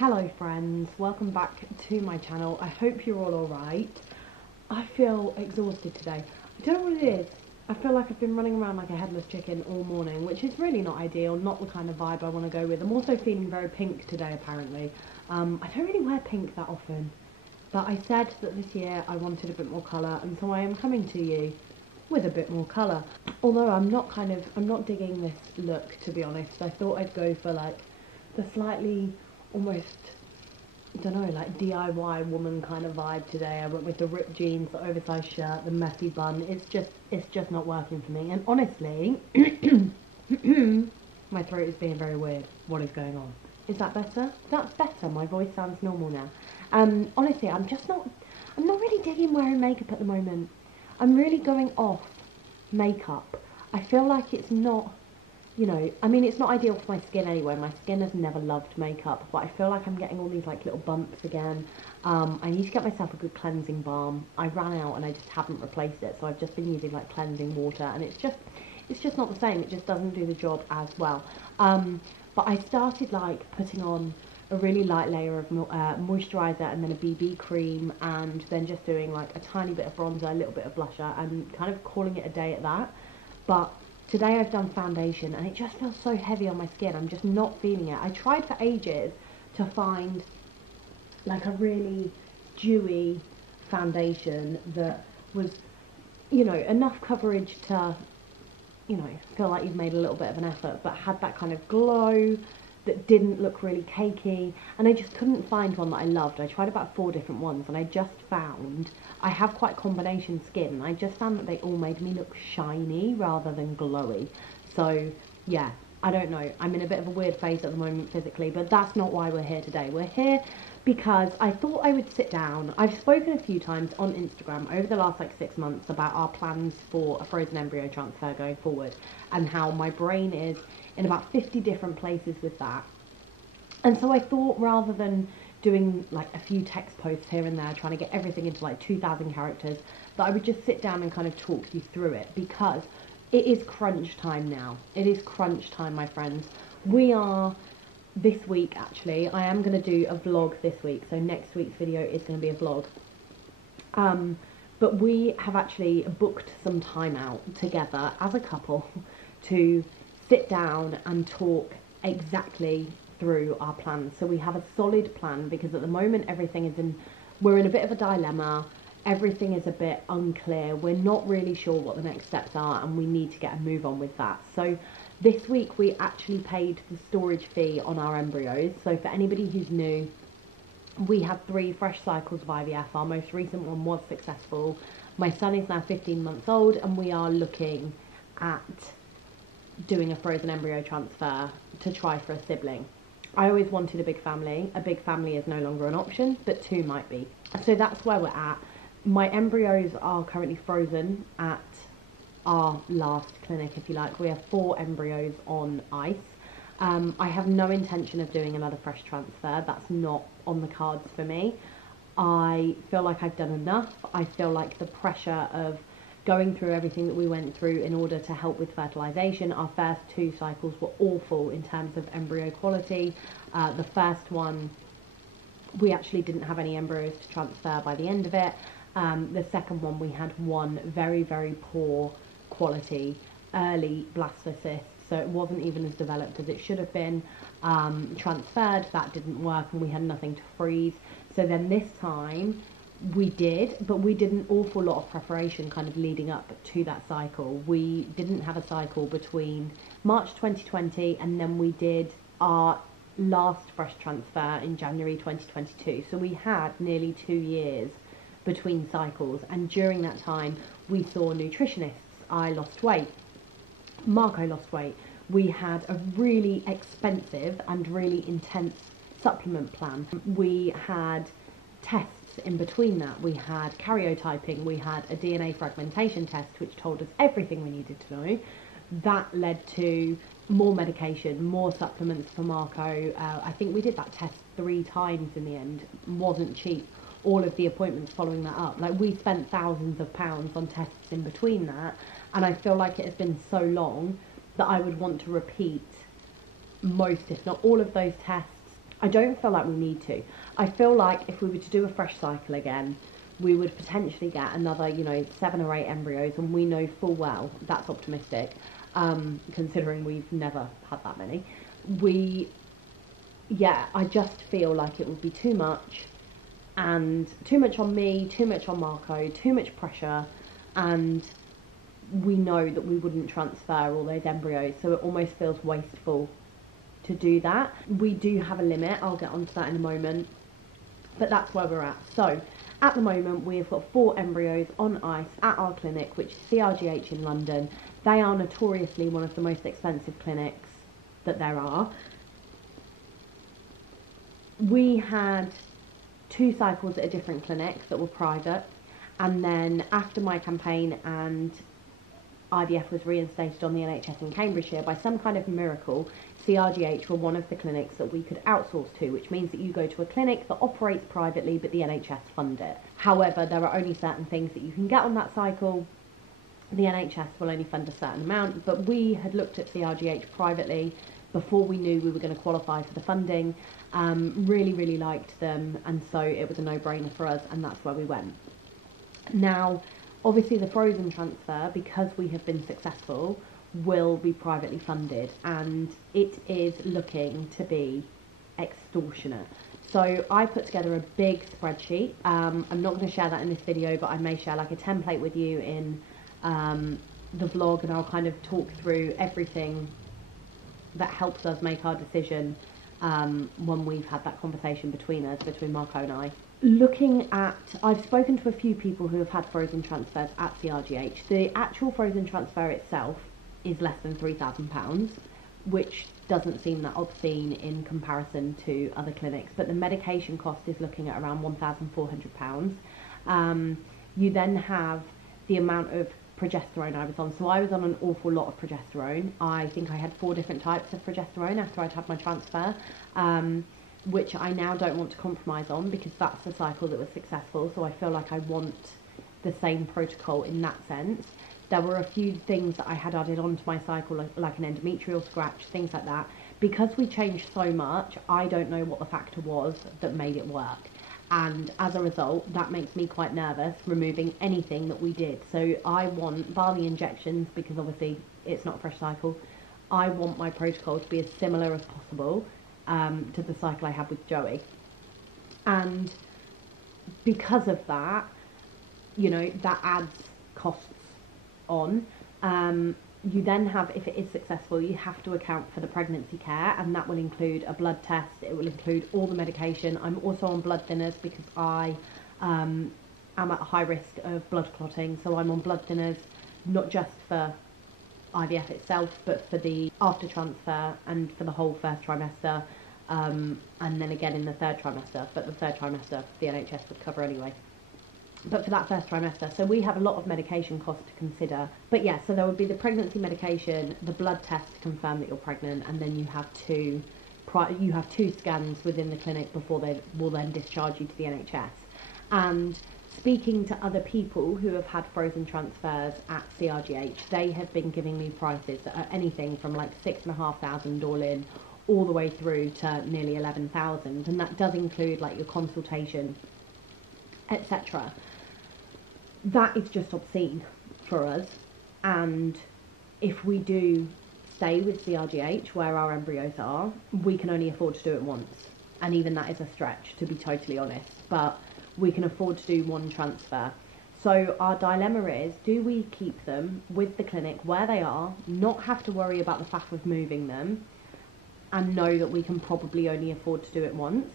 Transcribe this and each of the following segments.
Hello friends, welcome back to my channel. I hope you're all alright. I feel exhausted today. I don't know what it is. I feel like I've been running around like a headless chicken all morning, which is really not ideal, not the kind of vibe I want to go with. I'm also feeling very pink today apparently. I don't really wear pink that often, but I said that this year I wanted a bit more colour, and so I am coming to you with a bit more colour. Although I'm not digging this look, to be honest. I thought I'd go for like the slightly almost, I don't know, like DIY woman kind of vibe today. I went with the ripped jeans, the oversized shirt, the messy bun. It's just not working for me. And honestly, my throat is being very weird. What is going on? Is that better? That's better. My voice sounds normal now. Honestly, I'm not really digging wearing makeup at the moment. I'm really going off makeup. I feel like it's not, you know, I mean, it's not ideal for my skin anyway. My skin has never loved makeup, but I feel like I'm getting all these like little bumps again. I need to get myself a good cleansing balm. I ran out and I just haven't replaced it, so I've just been using like cleansing water, and it's just not the same. It just doesn't do the job as well. But I started like putting on a really light layer of moisturiser and then a BB cream, and then just doing like a tiny bit of bronzer, a little bit of blusher, and kind of calling it a day at that. But today I've done foundation and it just feels so heavy on my skin. I'm just not feeling it. I tried for ages to find like a really dewy foundation that was, you know, enough coverage to, you know, feel like you've made a little bit of an effort, but had that kind of glow that didn't look really cakey, and I just couldn't find one that I loved. I tried about 4 different ones, and I just found, I have quite combination skin, and I just found that they all made me look shiny rather than glowy. So yeah, I don't know, I'm in a bit of a weird phase at the moment physically, but that's not why we're here today. We're here because I thought I would sit down. I've spoken a few times on Instagram over the last like 6 months about our plans for a frozen embryo transfer going forward, and how my brain is in about 50 different places with that. And so I thought, rather than doing like a few text posts here and there, trying to get everything into like 2,000 characters, that I would just sit down and kind of talk you through it, because it is crunch time now. It is crunch time, my friends. We are, this week actually, I am going to do a vlog this week, so next week's video is going to be a vlog. But we have actually booked some time out together as a couple to sit down and talk exactly through our plans. So we have a solid plan, because at the moment we're in a bit of a dilemma. Everything is a bit unclear. We're not really sure what the next steps are, and we need to get a move on with that. So this week we actually paid the storage fee on our embryos. So for anybody who's new, we had 3 fresh cycles of IVF. Our most recent one was successful. My son is now 15 months old, and we are looking at doing a frozen embryo transfer to try for a sibling. I always wanted a big family. A big family is no longer an option, but 2 might be. So that's where we're at. My embryos are currently frozen at our last clinic, if you like. We have 4 embryos on ice. I have no intention of doing another fresh transfer. That's not on the cards for me. I feel like I've done enough. I feel like the pressure of going through everything that we went through in order to help with fertilization. Our first 2 cycles were awful in terms of embryo quality. The first one, we actually didn't have any embryos to transfer by the end of it. The second one, we had 1 very, very poor quality early blastocyst, so it wasn't even as developed as it should have been. Transferred, that didn't work, and we had nothing to freeze. So then this time we did, but we did an awful lot of preparation kind of leading up to that cycle. We didn't have a cycle between March 2020 and then we did our last fresh transfer in January 2022. So we had nearly 2 years between cycles, and during that time we saw nutritionists. I lost weight. Marco lost weight. We had a really expensive and really intense supplement plan. We had tests in between that. We had karyotyping, we had a DNA fragmentation test which told us everything we needed to know. That led to more medication, more supplements for Marco. I think we did that test 3 times in the end. It wasn't cheap. All of the appointments following that up, like we spent thousands of pounds on tests in between that, and I feel like it has been so long that I would want to repeat most, if not all, of those tests. I don't feel like we need to. I feel like if we were to do a fresh cycle again, we would potentially get another, 7 or 8 embryos, and we know full well that's optimistic, considering we've never had that many. I just feel like it would be too much, and too much on me, too much on Marco, too much pressure, and we know that we wouldn't transfer all those embryos, so it almost feels wasteful to do that. We do have a limit, I'll get onto that in a moment, but that's where we're at. So at the moment we've got 4 embryos on ice at our clinic, which is CRGH in London. They are notoriously one of the most expensive clinics that there are. We had 2 cycles at a different clinic that were private, and then after my campaign and IVF was reinstated on the NHS in Cambridgeshire, by some kind of miracle, CRGH were one of the clinics that we could outsource to, which means that you go to a clinic that operates privately but the NHS fund it. However, there are only certain things that you can get on that cycle. The NHS will only fund a certain amount, but we had looked at CRGH privately before we knew we were going to qualify for the funding. Really liked them, and so it was a no-brainer for us, and that's where we went. Now, obviously the frozen transfer, because we have been successful, will be privately funded, and it is looking to be extortionate. So I put together a big spreadsheet. I'm not going to share that in this video, but I may share like a template with you in the vlog, and I'll kind of talk through everything that helps us make our decision when we've had that conversation between Marco and I. I've spoken to a few people who have had frozen transfers at CRGH. The actual frozen transfer itself is less than £3,000, which doesn't seem that obscene in comparison to other clinics, but the medication cost is looking at around £1,400. You then have the amount of progesterone I was on. So I was on an awful lot of progesterone. I think I had 4 different types of progesterone after I'd had my transfer, which I now don't want to compromise on, because that's the cycle that was successful. So I feel like I want the same protocol in that sense. There were a few things that I had added onto my cycle, like an endometrial scratch, things like that. Because we changed so much, I don't know what the factor was that made it work. And as a result, that makes me quite nervous removing anything that we did. So I want, bar the injections, because obviously it's not a fresh cycle, I want my protocol to be as similar as possible to the cycle I had with Joey. And because of that, that adds costs on. You then have, if it is successful, you have to account for the pregnancy care, and that will include a blood test, it will include all the medication. I'm also on blood thinners because I am at high risk of blood clotting, so I'm on blood thinners not just for IVF itself, but for the after transfer and for the whole first trimester, and then again in the 3rd trimester, but the 3rd trimester the NHS would cover anyway. But for that first trimester, so we have a lot of medication costs to consider. But yeah, so there would be the pregnancy medication, the blood test to confirm that you're pregnant, and then you have two scans within the clinic before they will then discharge you to the NHS. And speaking to other people who have had frozen transfers at CRGH, they have been giving me prices that are anything from like $6,500 all in, all the way through to nearly 11,000, and that does include like your consultation, etc. That is just obscene for us, and if we do stay with CRGH where our embryos are, we can only afford to do it once, and even that is a stretch, to be totally honest, but we can afford to do one transfer. So our dilemma is, do we keep them with the clinic where they are, not have to worry about the faff of moving them, and know that we can probably only afford to do it once,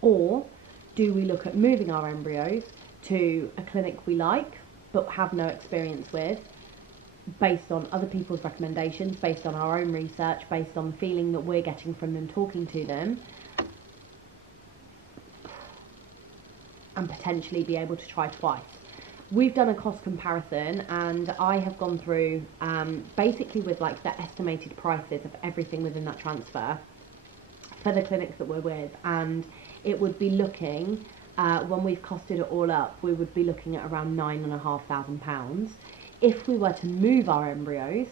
or do we look at moving our embryos to a clinic we like but have no experience with, based on other people's recommendations, based on our own research, based on the feeling that we're getting from them talking to them, and potentially be able to try twice. We've done a cost comparison, and I have gone through basically with like the estimated prices of everything within that transfer for the clinics that we're with, and it would be looking, when we've costed it all up, we would be looking at around £9,500. If we were to move our embryos,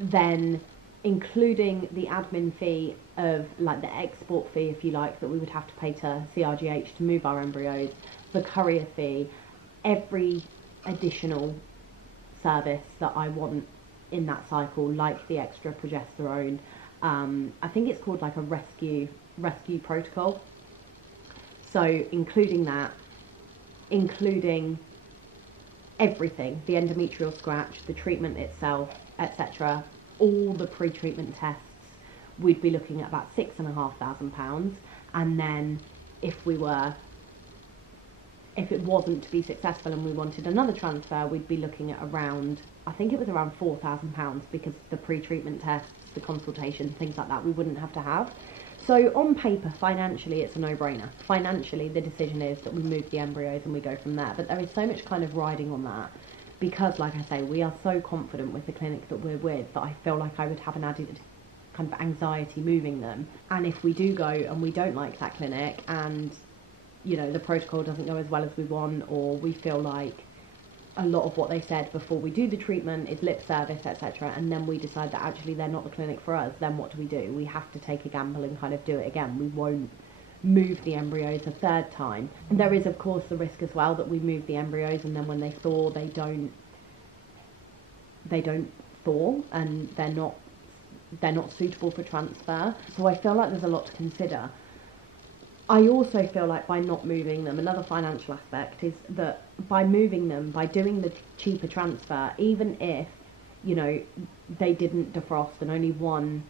then including the admin fee of like the export fee, if you like, that we would have to pay to CRGH to move our embryos, the courier fee, every additional service that I want in that cycle, like the extra progesterone. I think it's called like a rescue protocol. So including that, including everything, the endometrial scratch, the treatment itself, etc., all the pre-treatment tests, we'd be looking at about £6,500. And then if it wasn't to be successful and we wanted another transfer, we'd be looking at around, I think it was around £4,000, because the pre-treatment tests, the consultation, things like that, we wouldn't have to have. So on paper, financially, it's a no-brainer. Financially, the decision is that we move the embryos and we go from there. But there is so much kind of riding on that, because, like I say, we are so confident with the clinic that we're with that I feel like I would have an added kind of anxiety moving them. And if we do go and we don't like that clinic, and, you know, the protocol doesn't go as well as we want, or we feel like a lot of what they said before we do the treatment is lip service, etc., and then we decide that actually they're not the clinic for us, then what do? We have to take a gamble and kind of do it again. We won't move the embryos a third time. And there is, of course, the risk as well that we move the embryos and then when they thaw, they don't thaw, and they're not suitable for transfer. So I feel like there's a lot to consider. I also feel like by not moving them, another financial aspect is that by moving them, by doing the cheaper transfer, even if, you know, they didn't defrost and only one,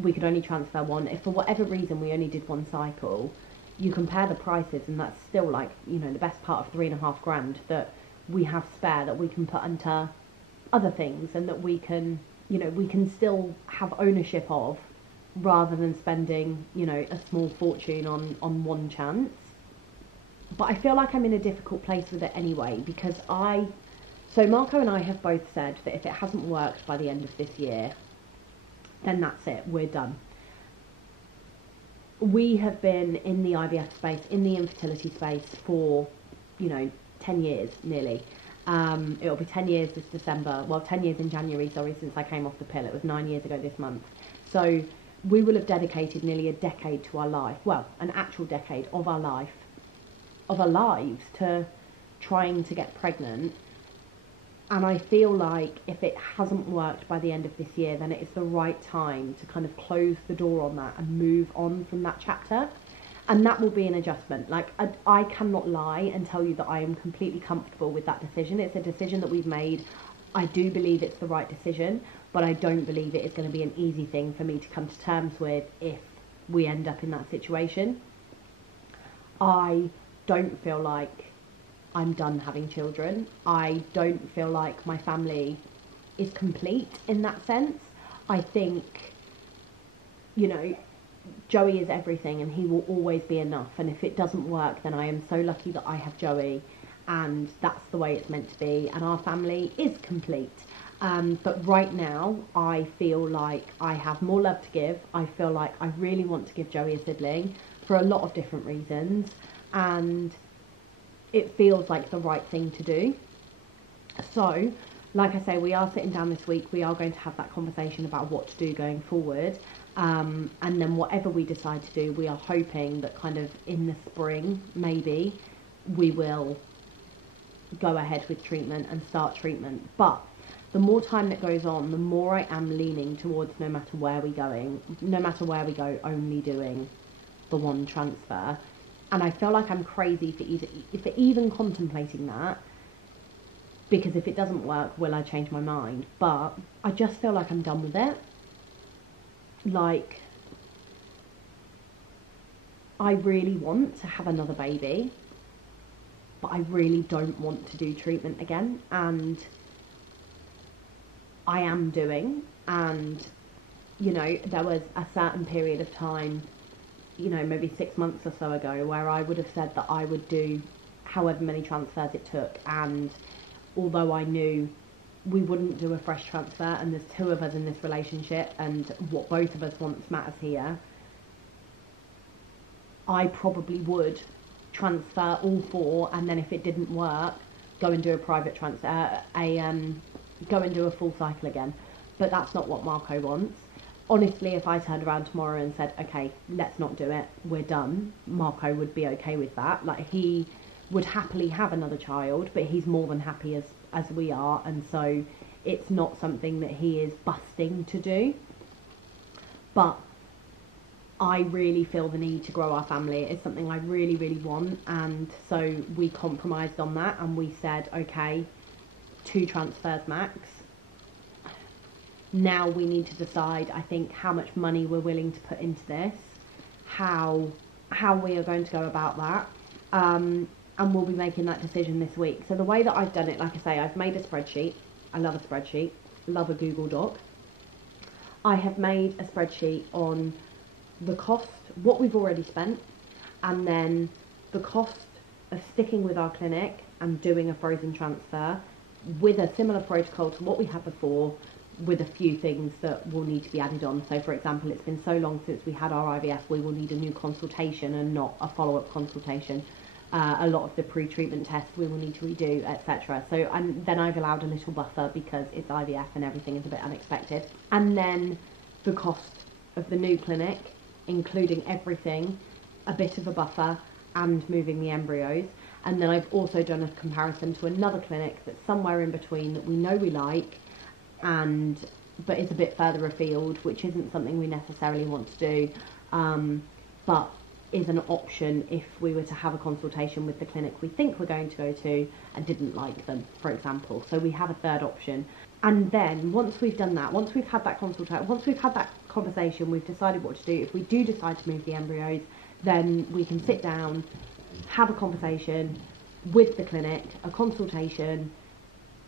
we could only transfer one, if for whatever reason we only did one cycle, you compare the prices and that's still like, you know, the best part of £3,500 that we have spare that we can put into other things and that we can, you know, we can still have ownership of, rather than spending, you know, a small fortune on one chance. But I feel like I'm in a difficult place with it anyway, because so Marco and I have both said that if it hasn't worked by the end of this year, then that's it, we're done. We have been in the IVF space, in the infertility space for, you know, 10 years nearly. It'll be 10 years this December, well, 10 years in January, sorry, since I came off the pill. It was 9 years ago this month. So we will have dedicated nearly a decade to our life, well, an actual decade of our life, of our lives, to trying to get pregnant. And I feel like if it hasn't worked by the end of this year, then it is the right time to kind of close the door on that and move on from that chapter. And that will be an adjustment. Like, I cannot lie and tell you that I am completely comfortable with that decision. It's a decision that we've made. I do believe it's the right decision, but I don't believe it is going to be an easy thing for me to come to terms with if we end up in that situation. I don't feel like I'm done having children. I don't feel like my family is complete in that sense. I think, you know, Joey is everything and he will always be enough. And if it doesn't work, then I am so lucky that I have Joey, and that's the way it's meant to be. And our family is complete. But right now, I feel like I have more love to give. I feel like I really want to give Joey a sibling for a lot of different reasons. And it feels like the right thing to do. So, like I say, we are sitting down this week. We are going to have that conversation about what to do going forward. And then whatever we decide to do, we are hoping that kind of in the spring, maybe, we will go ahead with treatment and start treatment. But the more time that goes on, the more I am leaning towards no matter where we go, only doing the one transfer. And I feel like I'm crazy for even contemplating that, because if it doesn't work, will I change my mind? But I just feel like I'm done with it. Like, I really want to have another baby, but I really don't want to do treatment again. And I am doing, and, you know, there was a certain period of time, you know, maybe 6 months or so ago, where I would have said that I would do however many transfers it took. And although I knew we wouldn't do a fresh transfer, and there's two of us in this relationship, and what both of us want matters here, I probably would transfer all four, and then if it didn't work, go and do a private transfer, go and do a full cycle again. But that's not what Marco wants. honestly, if I turned around tomorrow and said, okay, let's not do it, we're done, Marco would be okay with that. Like, he would happily have another child, but he's more than happy as we are, and so it's not something that he is busting to do. But I really feel the need to grow our family. It's something I really, really want, and so we compromised on that, and we said, okay, 2 transfers max. Now we need to decide, I think, how much money we're willing to put into this, how we are going to go about that, and we'll be making that decision this week. So the way that I've done it, like I say, I've made a spreadsheet. I love a spreadsheet, love a Google Doc. I have made a spreadsheet on the cost, what we've already spent, and then the cost of sticking with our clinic and doing a frozen transfer with a similar protocol to what we had before, with a few things that will need to be added on. So for example, it's been so long since we had our IVF, we will need a new consultation and not a follow-up consultation. A lot of the pre-treatment tests we will need to redo, etc. So, and then I've allowed a little buffer because it's IVF and everything is a bit unexpected. And then the cost of the new clinic, including everything, a bit of a buffer, and moving the embryos. And then I've also done a comparison to another clinic that's somewhere in between that we know we like, but it's a bit further afield, which isn't something we necessarily want to do, but is an option if we were to have a consultation with the clinic we think we're going to go to and didn't like them, for example. So we have a third option. And then once we've done that, once we've had that consultation, once we've had that conversation, we've decided what to do. If we do decide to move the embryos, then we can sit down, have a conversation with the clinic, a consultation,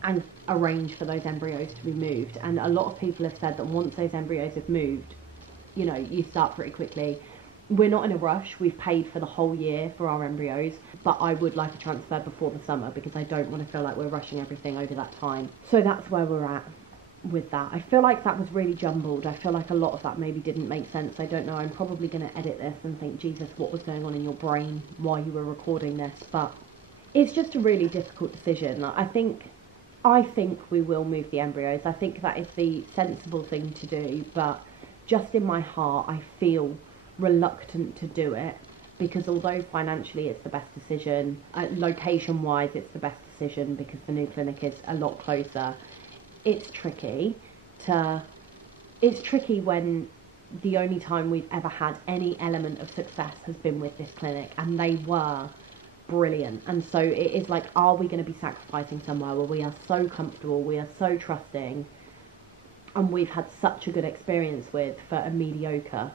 and arrange for those embryos to be moved. And a lot of people have said that once those embryos have moved, you know, you start pretty quickly. We're not in a rush. We've paid for the whole year for our embryos, but I would like a transfer before the summer because I don't want to feel like we're rushing everything over that time. So that's where we're at with that. I feel like that was really jumbled. I feel like a lot of that maybe didn't make sense. I don't know. I'm probably going to edit this and think, Jesus, what was going on in your brain while you were recording this? But it's just a really difficult decision. I think we will move the embryos. I think that is the sensible thing to do, but just in my heart, I feel reluctant to do it because although financially it's the best decision, location wise it's the best decision because the new clinic is a lot closer, it's tricky when the only time we've ever had any element of success has been with this clinic, and they were brilliant. And so it is like, are we going to be sacrificing somewhere where we are so comfortable, we are so trusting, and we've had such a good experience with, for a mediocre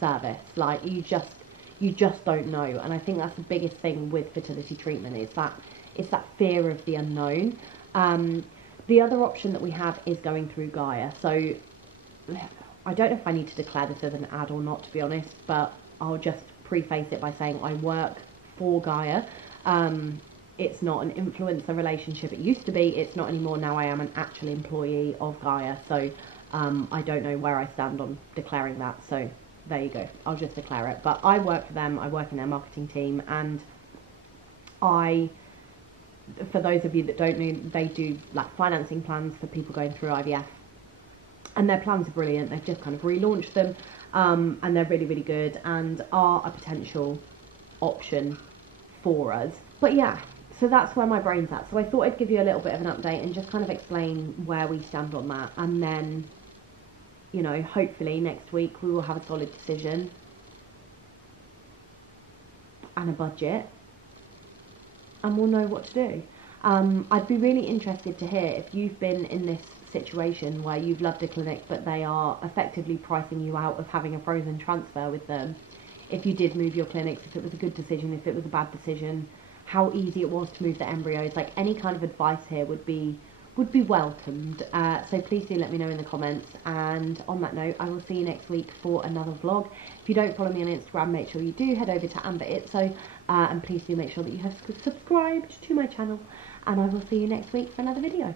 service? Like, you just don't know. And I think that's the biggest thing with fertility treatment, is that fear of the unknown. The other option that we have is going through Gaia. So I don't know if I need to declare this as an ad or not, to be honest, but I'll just preface it by saying I work for Gaia. It's not an influencer relationship. It used to be. It's not anymore. Now I am an actual employee of Gaia. So I don't know where I stand on declaring that. So there you go. I'll just declare it. But I work for them. I work in their marketing team, and for those of you that don't know, they do like financing plans for people going through IVF, and their plans are brilliant. They've just kind of relaunched them, and they're really, really good and are a potential option for us. But yeah, so that's where my brain's at. So I thought I'd give you a little bit of an update and just kind of explain where we stand on that, and then, you know, hopefully next week we will have a solid decision and a budget, and we'll know what to do. I'd be really interested to hear if you've been in this situation where you've loved a clinic but they are effectively pricing you out of having a frozen transfer with them. If you did move your clinics, if it was a good decision, if it was a bad decision, how easy it was to move the embryos. Like, any kind of advice here would be welcomed. So please do let me know in the comments. And on that note, I will see you next week for another vlog. If you don't follow me on Instagram, make sure you do head over to Amber Itso, and please do make sure that you have subscribed to my channel. And I will see you next week for another video.